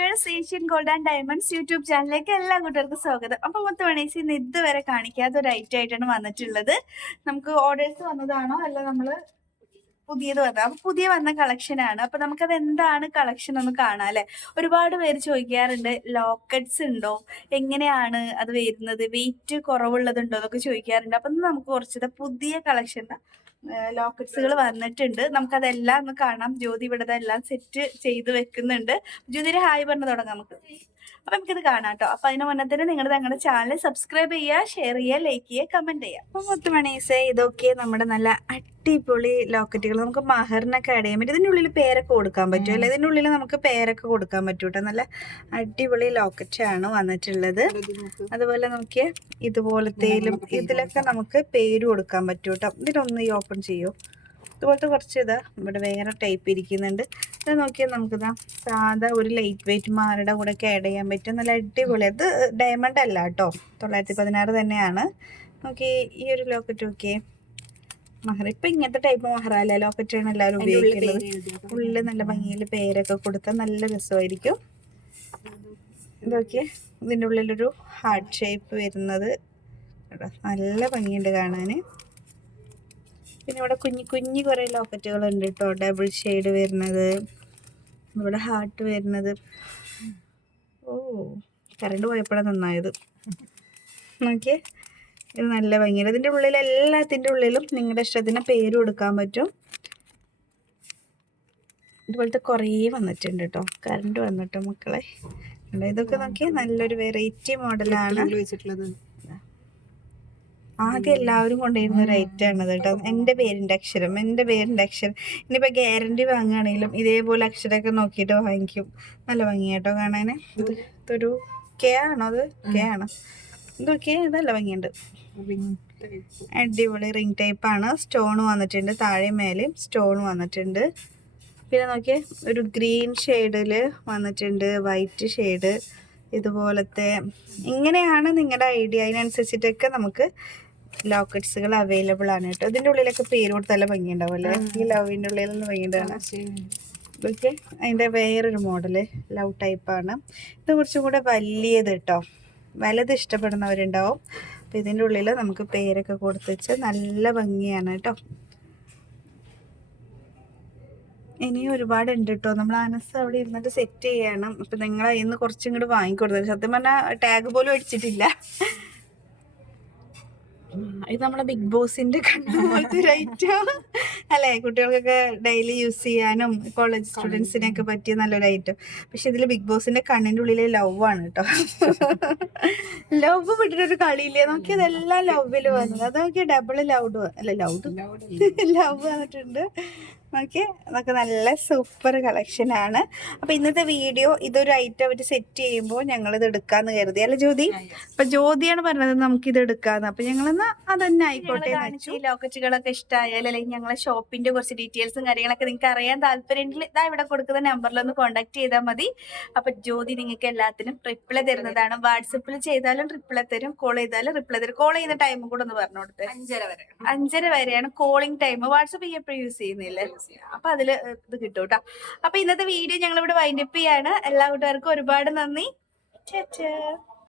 Viewers, Asian gold and diamonds YouTube ചാനലിലേക്ക് എല്ലാ കൂട്ടുകാർക്കും സ്വാഗതം. അപ്പോൾ മുത്തുമണീസ് ഇന്ന് ഇതുവരെ കാണിക്കാത്ത ഒരു ഐറ്റം ആയിട്ടാണ് വന്നിട്ടുള്ളത്. നമുക്ക് ഓർഡേഴ്സ് വന്നതാണോ അല്ല നമ്മൾ പുതിയത് വന്നത്? അപ്പൊ പുതിയ വന്ന കളക്ഷൻ ആണ്. അപ്പൊ നമുക്കത് എന്താണ് കളക്ഷൻ ഒന്ന് കാണാം അല്ലെ. ഒരുപാട് പേര് ചോദിക്കാറുണ്ട്, ലോക്കറ്റ്സ് ഉണ്ടോ, എങ്ങനെയാണ് അത് വരുന്നത്, വെയിറ്റ് കുറവുള്ളതുണ്ടോ എന്നൊക്കെ ചോദിക്കാറുണ്ട്. അപ്പൊ നമുക്ക് കുറച്ചത് പുതിയ കളക്ഷൻ ലോക്കറ്റ്സുകൾ വന്നിട്ടുണ്ട്. നമുക്കതെല്ലാം ഒന്ന് കാണാം. ജ്യോതി ഇവിടെ എല്ലാം സെറ്റ് ചെയ്ത് വെക്കുന്നുണ്ട്. ജ്യോതിയുടെ ഹായ് പറഞ്ഞു തുടങ്ങാം നമുക്ക്. അപ്പൊ നമുക്കിത് കാണാം കേട്ടോ. അപ്പൊ അതിന് മുന്നേ തന്നെ ഞങ്ങളുടെ ചാനൽ സബ്സ്ക്രൈബ് ചെയ്യുക, ഷെയർ ചെയ്യുക, ലൈക്ക് ചെയ്യുക, കമന്റ് ചെയ്യുക. അപ്പൊ മുത്തുമണീസെ, ഇതൊക്കെ നമ്മുടെ നല്ല അടിപൊളി ലോക്കറ്റുകൾ. നമുക്ക് മഹറിനൊക്കെ ആഡ് ചെയ്യാൻ പറ്റും. ഇതിൻ്റെ ഉള്ളിൽ പേരൊക്കെ കൊടുക്കാൻ പറ്റും അല്ലെ. ഇതിൻ്റെ ഉള്ളിൽ നമുക്ക് പേരൊക്കെ കൊടുക്കാൻ പറ്റും കേട്ടോ. നല്ല അടിപൊളി ലോക്കറ്റ് ആണ് വന്നിട്ടുള്ളത്. അതുപോലെ നോക്കിയേ, ഇതുപോലത്തേലും ഇതിലൊക്കെ നമുക്ക് പേര് കൊടുക്കാൻ പറ്റും കേട്ടോ. ഇതിലൊന്ന് ഈ ഓപ്പൺ ചെയ്യൂ. ഇതുപോലത്തെ കുറച്ച് ഇതാ ഇവിടെ വേറെ ടൈപ്പ് ഇരിക്കുന്നുണ്ട്. ഇത് നോക്കിയാൽ നമുക്കിതാ സാധാ ഒരു ലൈറ്റ് വെയിറ്റ് മാലയുടെ കൂടെ ഒക്കെ ആഡ് ചെയ്യാൻ പറ്റും. നല്ല അടിപൊളി. അത് ഡയമണ്ട് അല്ല കേട്ടോ, 916 തന്നെയാണ്. നോക്കി ഈ ഒരു ലോക്കറ്റ് നോക്കിയേ, മഹർ. ഇപ്പൊ ഇങ്ങനത്തെ ടൈപ്പ് മഹറല്ല ലോക്കറ്റാണ് എല്ലാവരും ഉപയോഗിക്കുന്നത്. ഉള്ളിൽ നല്ല ഭംഗിയിൽ പേരൊക്കെ കൊടുത്താൽ നല്ല രസമായിരിക്കും. ഇതൊക്കെ ഇതിൻ്റെ ഉള്ളിലൊരു ഹാർട്ട് ഷേപ്പ് വരുന്നത് നല്ല ഭംഗിയുണ്ട് കാണാൻ. പിന്നെ ഇവിടെ കുഞ്ഞി കുറേ ലോക്കറ്റുകൾ ഉണ്ട് കേട്ടോ. ഡബിൾ ഷെയ്ഡ് വരുന്നത്, ഇവിടെ ഹാർട്ട് വരുന്നത്. ഓ, കറണ്ട് പോയപ്പോഴാണ് നന്നായത്. നോക്കിയേ, ഇത് നല്ല ഭംഗിയാണ്. ഇതിൻ്റെ ഉള്ളിൽ എല്ലാത്തിൻ്റെ ഉള്ളിലും നിങ്ങളുടെ ഇഷ്ടത്തിന് പേര് കൊടുക്കാൻ പറ്റും. ഇതുപോലത്തെ കുറേ വന്നിട്ടുണ്ട് കേട്ടോ. കറണ്ട് വന്നിട്ടോ മക്കളെ. ഇതൊക്കെ നോക്കിയാൽ നല്ലൊരു വെറൈറ്റി മോഡലാണ്. ആദ്യം എല്ലാവരും കൊണ്ടുവരുന്ന ഒരു ഐറ്റമാണ് കേട്ടോ. എൻ്റെ പേരിൻ്റെ അക്ഷരം. ഇനിയിപ്പോൾ ഗ്യാരണ്ടി വാങ്ങുകയാണെങ്കിലും ഇതേപോലെ അക്ഷരമൊക്കെ നോക്കിയിട്ട് വാങ്ങിക്കും. നല്ല ഭംഗിയാട്ടോ കാണാൻ. ഇതൊരു കെ ആണോ? അത് കെ ആണ്. ഇതൊക്കെ നല്ല ഭംഗിയുണ്ട്. അടിപൊളി റിംഗ് ടൈപ്പാണ്. സ്റ്റോൺ വന്നിട്ടുണ്ട്, താഴെ മേലെയും സ്റ്റോൺ വന്നിട്ടുണ്ട്. പിന്നെ നോക്കിയേ, ഒരു ഗ്രീൻ ഷെയ്ഡിൽ വന്നിട്ടുണ്ട്, വൈറ്റ് ഷെയ്ഡ് ഇതുപോലത്തെ. ഇങ്ങനെയാണ് നിങ്ങളുടെ ഐഡിയ. അതിനനുസരിച്ചിട്ടൊക്കെ നമുക്ക് ലോക്കറ്റ്സുകൾ അവൈലബിൾ ആണ് കേട്ടോ. ഇതിൻ്റെ ഉള്ളിലൊക്കെ പേര് കൊടുത്ത് നല്ല ഭംഗിയുണ്ടാവും അല്ലേ. ഈ ലവിൻ്റെ ഉള്ളിൽ നിന്ന് ഭംഗിയുണ്ടാണ്. ഇതൊക്കെ അതിൻ്റെ വേറൊരു മോഡല് ലവ് ടൈപ്പാണ്. ഇത് കുറച്ചും കൂടെ വലിയത് കേട്ടോ. വലുത് ഇഷ്ടപ്പെടുന്നവരുണ്ടാവും. അപ്പം ഇതിൻ്റെ ഉള്ളിൽ നമുക്ക് പേരൊക്കെ കൊടുത്ത് വെച്ച് നല്ല ഭംഗിയാണ് കേട്ടോ. ഇനിയും ഒരുപാടുണ്ട് കേട്ടോ. നമ്മൾ അനസ് അവിടെ ഇരുന്നിട്ട് സെറ്റ് ചെയ്യണം. അപ്പം നിങ്ങൾ അതിൽ നിന്ന് കുറച്ചും ഇങ്ങോട്ട് വാങ്ങിക്കൊടുത്തത്. സത്യം പറഞ്ഞാൽ ടാഗ് പോലും അടിച്ചിട്ടില്ല. ഇത് നമ്മളെ ബിഗ് ബോസിന്റെ പോലത്തെ ഒരു ഐറ്റം അല്ലേ. കുട്ടികൾക്കൊക്കെ ഡെയിലി യൂസ് ചെയ്യാനും കോളേജ് സ്റ്റുഡൻസിനൊക്കെ പറ്റിയ നല്ലൊരു ഐറ്റം. പക്ഷെ ഇതിൽ ബിഗ് ബോസിന്റെ കണ്ണിന്റെ ഉള്ളിലെ ലവ് ആണ് കേട്ടോ. ലവ് വിട്ടിട്ടൊരു കളിയില്ലേ. നോക്കി ഇതെല്ലാം ലവില് വന്നത്. അത് നോക്കിയ ഡബിൾ ലവ് അല്ല, ലവ് വന്നിട്ടുണ്ട്. നോക്കി, അതൊക്കെ നല്ല സൂപ്പർ കളക്ഷനാണ്. അപ്പോൾ ഇന്നത്തെ വീഡിയോ ഇതൊരു ഐറ്റം അവർ സെറ്റ് ചെയ്യുമ്പോൾ ഞങ്ങളിത് എടുക്കാമെന്ന് കരുതി അല്ല ജ്യോതി. അപ്പം ജ്യോതിയാണ് പറഞ്ഞത് നമുക്കിത് എടുക്കാമെന്ന്. അപ്പം ഞങ്ങളെന്നാ അതന്നെ ആയിക്കോട്ടെ. ഈ ലോക്കറ്റുകളൊക്കെ ഇഷ്ടമായാലും അല്ലെങ്കിൽ ഞങ്ങളെ ഷോപ്പിന്റെ കുറച്ച് ഡീറ്റെയിൽസും കാര്യങ്ങളൊക്കെ നിങ്ങൾക്ക് അറിയാൻ താല്പര്യമുണ്ടെങ്കിൽ ഇതാ ഇവിടെ കൊടുക്കുന്ന നമ്പറിലൊന്ന് കോൺടാക്ട് ചെയ്താൽ മതി. അപ്പം ജ്യോതി നിങ്ങൾക്ക് എല്ലാത്തിനും റിപ്ലൈ തരുന്നതാണ്. വാട്സപ്പിൽ ചെയ്താലും റിപ്ലൈ തരും, കോൾ ചെയ്താലും റിപ്ലൈ തരും. കോൾ ചെയ്യുന്ന ടൈമും കൂടെ ഒന്ന് പറഞ്ഞു കൊടുത്തേ. 5:30 വരെയാണ് കോളിംഗ് ടൈം. വാട്സപ്പ് എപ്പോഴും യൂസ് ചെയ്യുന്നില്ലേ, അപ്പൊ അതില് ഇത് കിട്ടും കേട്ടോ. അപ്പൊ ഇന്നത്തെ വീഡിയോ ഞങ്ങൾ ഇവിടെ വൈൻഡപ്പ് ചെയ്യാണ്. എല്ലാ കൂട്ടുകാർക്കും ഒരുപാട് നന്ദി.